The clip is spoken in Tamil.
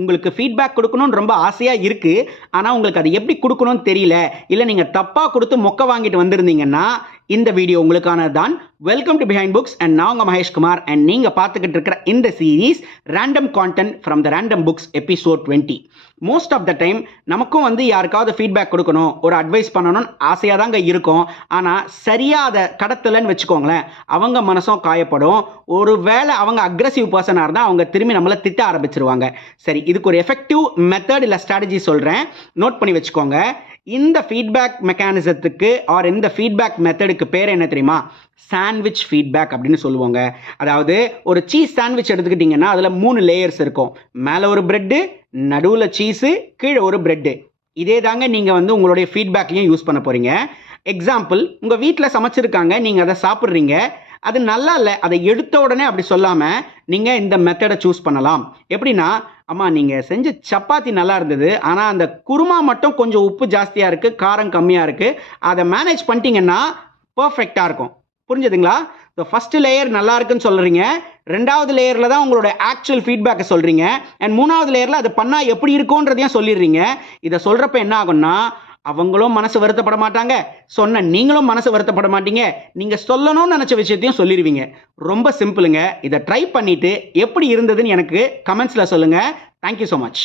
உங்களுக்கு ஃபீட்பேக் கொடுக்கணும்னு ரொம்ப ஆசையாக இருக்குது, ஆனால் உங்களுக்கு அது எப்படி கொடுக்கணும்னு தெரியல, இல்லை நீங்கள் தப்பாக கொடுத்து மொக்க வாங்கிட்டு வந்திருந்தீங்கன்னா இந்த வீடியோ உங்களுக்கானது தான். Welcome to behind books and நான் உங்கள் மகேஷ்குமார். அண்ட் நீங்கள் பார்த்துக்கிட்டு இருக்கிற இந்த series random content from the random books episode 20. Most of the time நமக்கும் யாருக்காவது ஃபீட்பேக் கொடுக்கணும், ஒரு அட்வைஸ் பண்ணணும்னு ஆசையாக தாங்க இருக்கும். ஆனால் சரியாக அதை கடத்தலைன்னு வச்சுக்கோங்களேன், அவங்க மனசும் காயப்படும். ஒரு வேளை அவங்க அக்ரெசிவ் பர்சனாக இருந்தால் அவங்க திரும்பி நம்மளை திட்ட ஆரம்பிச்சிருவாங்க. சரி, இதுக்கு ஒரு எஃபெக்டிவ் மெத்தட் இல்லை ஸ்ட்ராட்டஜி சொல்கிறேன், நோட் பண்ணி வச்சுக்கோங்க. இந்த ஃபீட்பேக் மெக்கானிசத்துக்கு ஆர் இந்த ஃபீட்பேக் மெத்தடுக்கு பேர் என்ன தெரியுமா? சாண்ட்விச் ஃபீட்பேக் அப்படின்னு சொல்லுவாங்க. அதாவது ஒரு சீஸ் சாண்ட்விச் எடுத்துக்கிட்டிங்கன்னா அதில் 3 லேயர்ஸ் இருக்கும். மேலே ஒரு பிரெட்டு, நடுவில் சீஸு, கீழே ஒரு பிரெட்டு. இதே தாங்க நீங்கள் உங்களுடைய ஃபீட்பேக்லையும் யூஸ் பண்ண போகிறீங்க. எக்ஸாம்பிள், உங்கள் வீட்டில் சமைச்சிருக்காங்க, நீங்கள் அதை சாப்பிட்றீங்க, அது நல்லா இல்லை, அதை எடுத்த உடனே அப்படி சொல்லாமல் நீங்கள் இந்த மெத்தடை சூஸ் பண்ணலாம். எப்படின்னா, அம்மா நீங்கள் செஞ்ச சப்பாத்தி நல்லா இருந்தது, ஆனால் அந்த குருமா மட்டும் கொஞ்சம் உப்பு ஜாஸ்தியாக இருக்குது, காரம் கம்மியாக இருக்குது, அதை மேனேஜ் பண்ணிட்டீங்கன்னா பர்ஃபெக்டாக இருக்கும். புரிஞ்சுதுங்களா? ஸோ ஃபஸ்ட்டு லேயர் நல்லா இருக்குன்னு சொல்கிறீங்க, 2வது லேயரில் தான் உங்களோட ஆக்சுவல் ஃபீட்பேக்கை சொல்கிறீங்க, அண்ட் 3வது லேயரில் அது பண்ணால் எப்படி இருக்கும்ன்றதையும் சொல்லிடுறீங்க. இதை சொல்கிறப்ப என்ன ஆகும்னா, அவங்களும் மனசு வருத்தப்பட மாட்டாங்க, சொன்ன நீங்களும் மனசு வருத்தப்பட மாட்டீங்க, நீங்கள் சொல்லணும்னு நினச்ச விஷயத்தையும் சொல்லிடுவீங்க. ரொம்ப சிம்பிளுங்க. இதை ட்ரை பண்ணிவிட்டு எப்படி இருந்ததுன்னு எனக்கு கமெண்ட்ஸில் சொல்லுங்கள். Thank you so much.